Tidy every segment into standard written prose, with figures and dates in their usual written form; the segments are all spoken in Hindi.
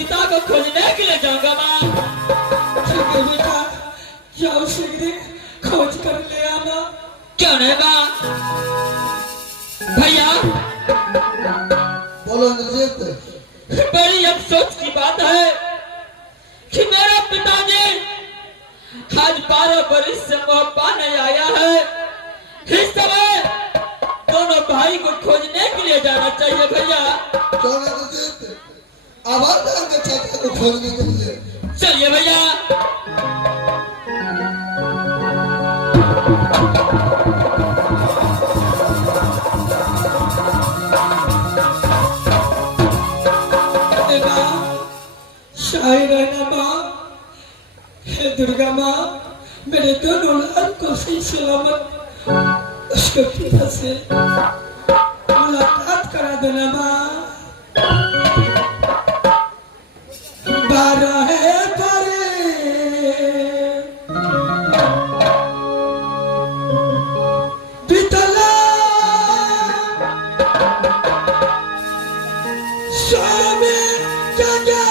पिता को खोजने के लिए जाऊंगा माँ। ठीक है बेटा, जाओ शीघ्र खोज कर ले आना। क्यों नहीं माँ? भैया बोलो इंद्रजीत। बड़ी अफसोस की बात है कि मेरा पिताजी आज 12 वर्ष से मोहब्बा नहीं आया है। इस समय दोनों भाई को खोजने के लिए जाना चाहिए भैया। क्यों इंद्रजीत? आवाज देंगे चाचा को खोजने के लिए। चलिए भैया। शायर है ना माँ। हे दुर्गा माँ, मेरे दोनों लाल को सही सलामत उसके पिता से मुलाकात करा देना माँ। 12 है परे बितला स्वामी जगह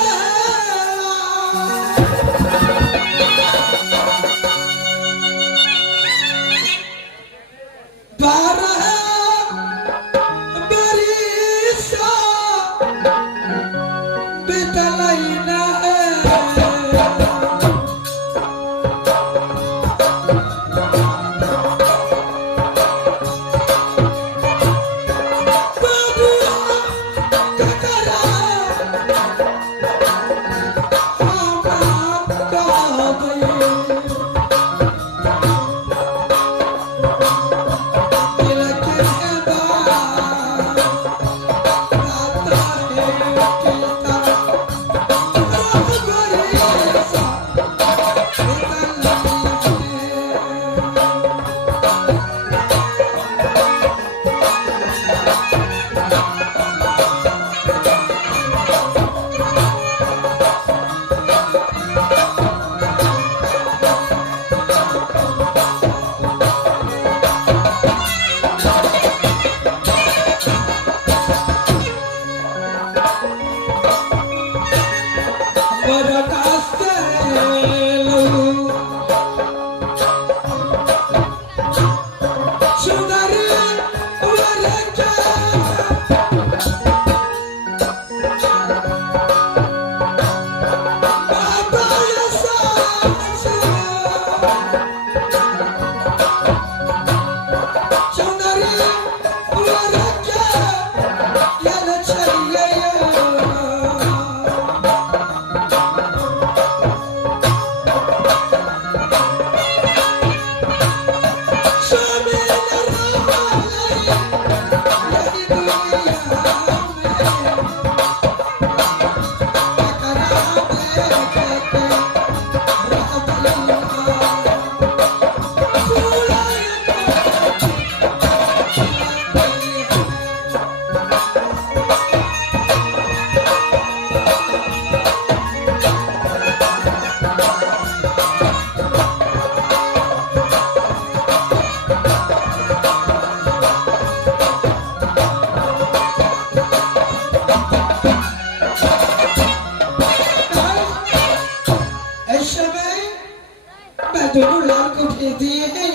दोनों लाल को भेज दिए हैं।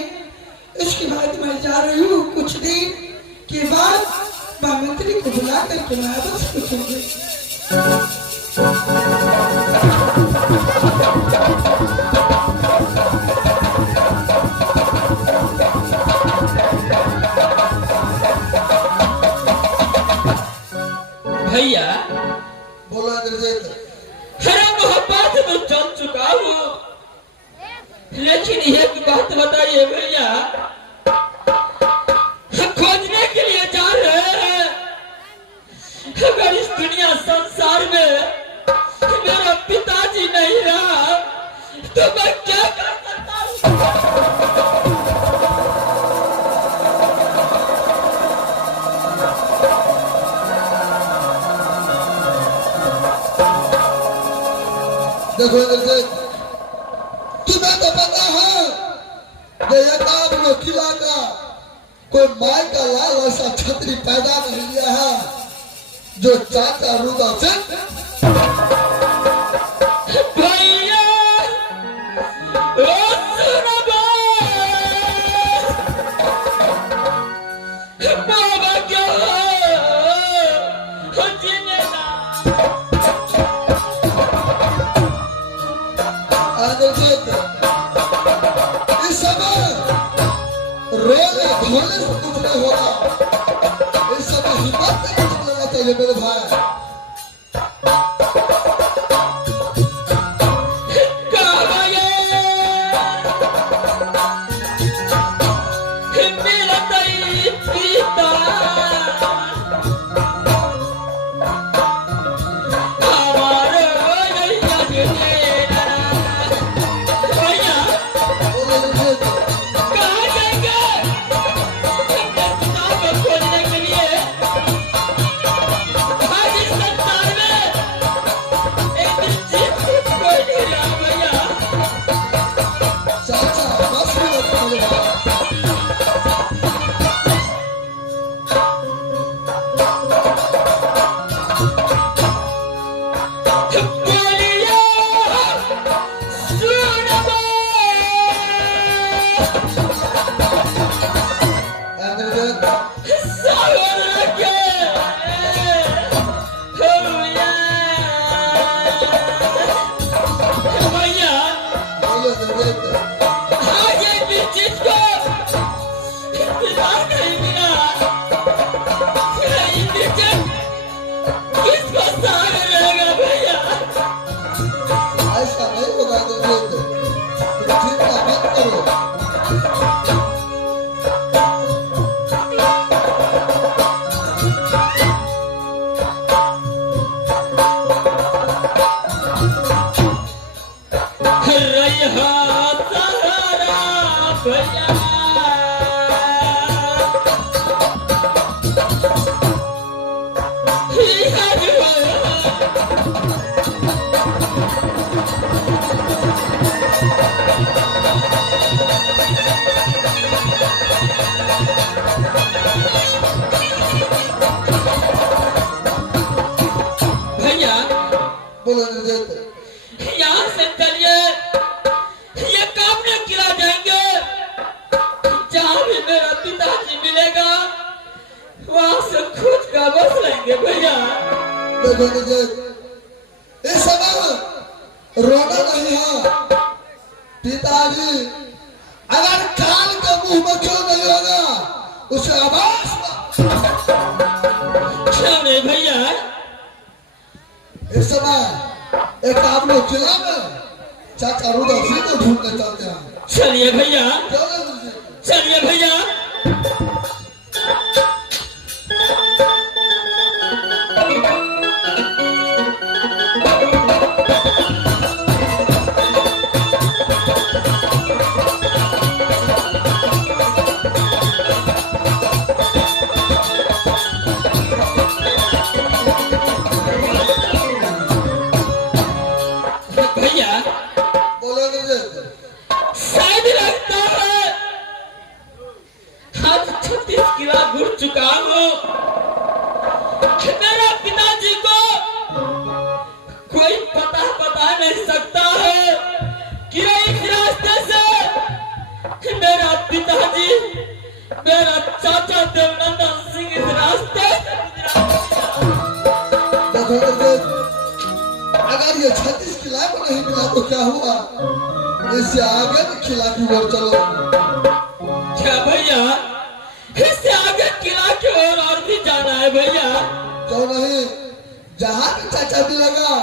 इसके बाद मैं जा रही हूँ, कुछ दिन के बाद मां मंत्री को बुला करके मैं बस पूछूंगी। भैया बोलो इंद्रजीत। हरा मोहब्बत में चल चुका हूँ, लेकिन एक बात बताइए भैया, खोजने के लिए जा रहे हैं। अगर इस दुनिया संसार में मेरा पिताजी नहीं रहा तो मैं क्या कर सकता हूँ? देखो इंद्रजीत, तुम्हें तो पता है ये एकाम किला का कोई माई का लाल ऐसा छतरी पैदा नहीं लिया है जो चाचा रुदा से भैया ओ सुनो बाबा क्यों हो जीने ना आनंद इस समय रोने धोने से कुछ नहीं होगा। इस समय हिम्मत से कुछ लेना चाहिए मेरे भाई। ऐसा नहीं होगा चिंता मत करो। बोलो यहाँ से चलिए, ये काम नहीं किया जाएंगे। जहाँ भी मेरा पिताजी मिलेगा वहाँ से खुद का बस लेंगे भैया। इस समय रोना नहीं है। पिताजी अगर कान के मुंह में क्यों नहीं होगा उसे आवाज क्यों नहीं भैया। इस समय एक आप लोग किला में चाचा रुद्र सिंह को ढूंढने चलते हैं। चलिए भैया, चलिए भैया। शायद लगता है आज 36 किला घुर चुका हूँ। मेरा पिताजी को कोई पता बता नहीं सकता है कि इस रास्ते से मेरा पिताजी, मेरा चाचा देवनंदन सिंह इस रास्ते से गुजरा। अगर ये 36 किला को नहीं मिला तो क्या हुआ? इससे आगे भी किला की ओर चलो। क्या भैया, इससे आगे किला की ओर और भी जाना है भैया? क्यों नहीं, जहाँ भी चाचा भी लगा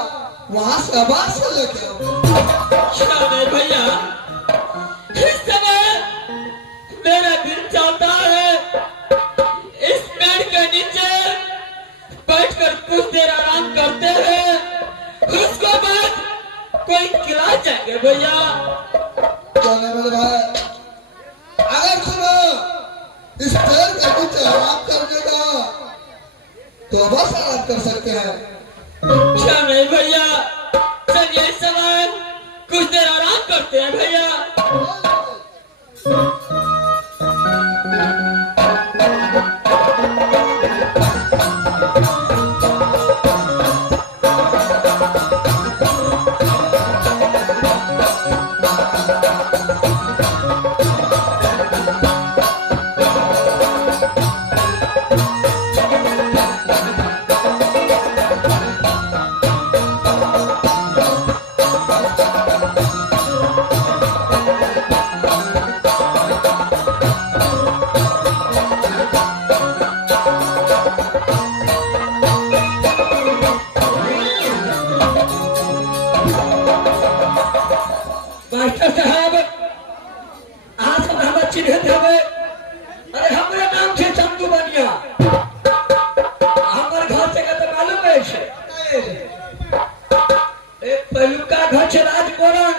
वहाँ से आवाज से लेके आओ। क्या नहीं भैया, इस समय मेरा दिल चाहता है इस पेड़ के नीचे बैठकर कुछ देर आराम करते हैं, उसके बाद कोई किला जाएंगे भैया। चलने वाले भाई, अगर सुनो इस पेड़ के नीचे आराम करनेगा तो बस आराम कर सकते हैं। क्या नहीं भैया, चलिए इस समय कुछ देर आराम करते हैं भैया। घर से राजमोरन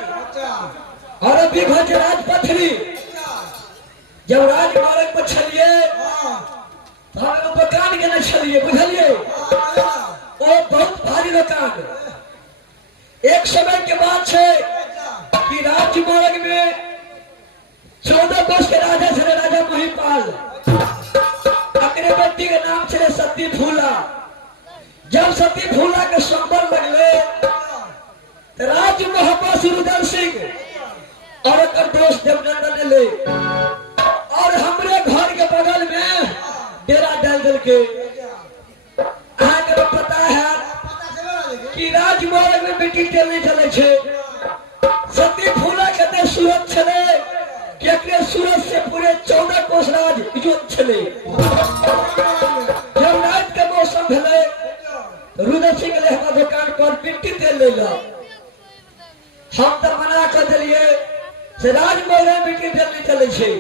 और अभी घर से राजपथरी। जब राजमार्ग पर चलिए तो हम दुकान के न चलिए, बुझलिए, वो बहुत भारी दुकान। एक समय के बाद से कि राजमार्ग में 14 वर्ष के राजा थे, राजा महिपाल। अपने बेटी के नाम से सती फूला। जब सती फूला के संबर लगले राज मोहब्बत सुरदर सिंह और दोस्त देवनंदन ले और हमरे घर के बगल में डेरा डाल दिल के। पता है कि राजमार्ग में बेटी चलने चले छे। सती फूला कहते सूरत चले कि एकरे सूरत से पूरे 14 कोस राज इज्जत चले। जब रात के मौसम भेले रुद्र सिंह ले हमारा दुकान पर बेटी तेल ले ला। हम तो मना कर दिलिए से राजमार्ग में बेटी तेल नहीं चले छे।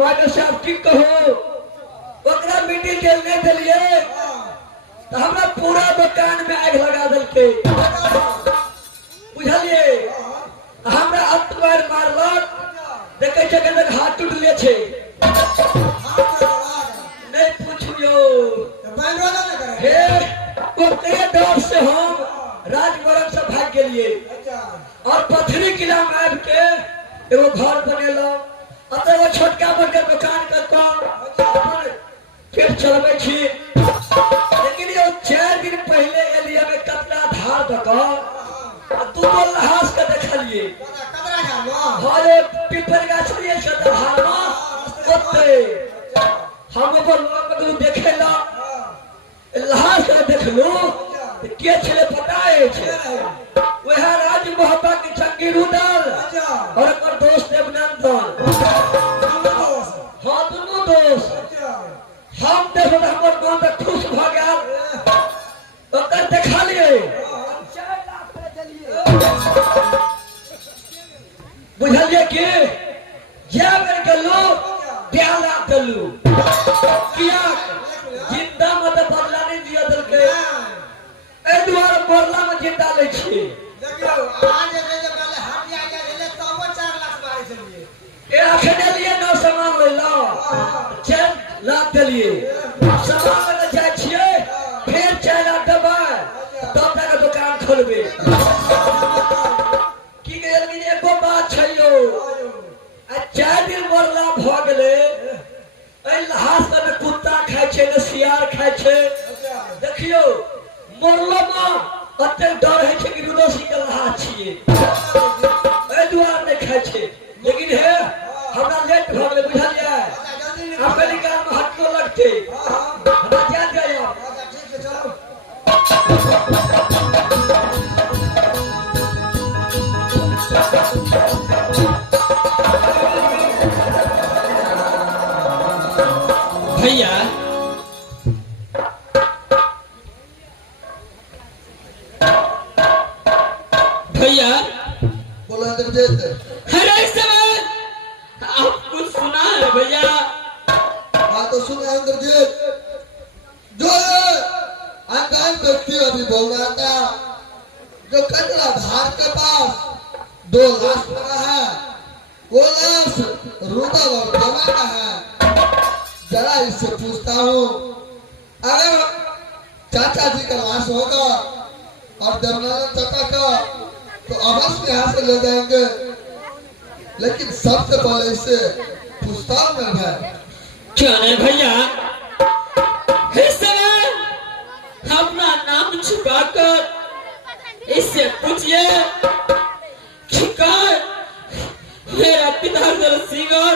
मास्टर साहब की कहो ओकरा बेटी तेल नहीं दिलिए तो हमरा पूरा दुकान में आग लगा दिल के, बुझलिए। हमरा अतवार मारलक, देखे जगह हाथ टूट ले छे। नहीं पूछियो हे ओकरे डर से हम राजमार्ग से भाग गेलिए और पथरी किला में आबि के एगो घर बनेलो। अतः वो छोटका बनकर दुकान करता पेट चलबे छी। लेकिन ये 4 दिन पहले एलिया में कतरा धार दका तू तो लहास के देखलिए। हरे पीपर गाछ लिए कतरा धार में ओते हम ऊपर लोग देखेला लहास के देखलो के छले पटाए छे। वह राज मोहब्बत की चंगी रुदल और ओकर दोस्त देवनंदन। हाँ दोनों दोस्त हम देखो हमर मन में खुश भ गया। ओकर देखा लिए बुझलिए कि ये बेर गलो प्याला गलो किया जिंदा मत बदला नहीं दिया दिल के। ए द्वार मोरला में जिंदा ले छी। देखियो आज जे पहले हम आ गेले तब 4 लाख मारे चलिए। ए रखने लिए ना सामान ले लो 4 लाख दिलिए। सामान ले जाय छिए फिर 4 लाख दबा तब तक दुकान खोलबे। की गेल कि एको बात छैयो आ 4 दिन मोरला भ गेले। ए लहास में कुत्ता खाय छे न सियार खाय छे। देखियो मोरला में अते डर है छे कि रुद्र सिंह के लहास छिए। ए दुआर नहीं खाय छे। लेकिन हे हमरा लेट भ गेले, बुझलिए। अमेरिका में हटको लगते हमरा जा जाय। भैया भैया बोला देवजीत। अरे समय आप कुछ सुना है भैया? हाँ तो सुना देवजीत। जो अनजान व्यक्ति अभी बोल रहा था जो कचरा धार के पास 2 लाश पड़ा है, वो लाश रुदल और जमा का है। जरा इससे पूछता हूँ अगर चाचा जी का लाश होगा और देवनारायण चाचा का तो अवश्य यहाँ से ले जाएंगे। लेकिन सबसे पहले इससे पूछता हूँ मैं भाई। क्या नहीं भैया, इस समय अपना नाम छुपाकर इससे पूछिए कि मेरा पिता रुद्र सिंह और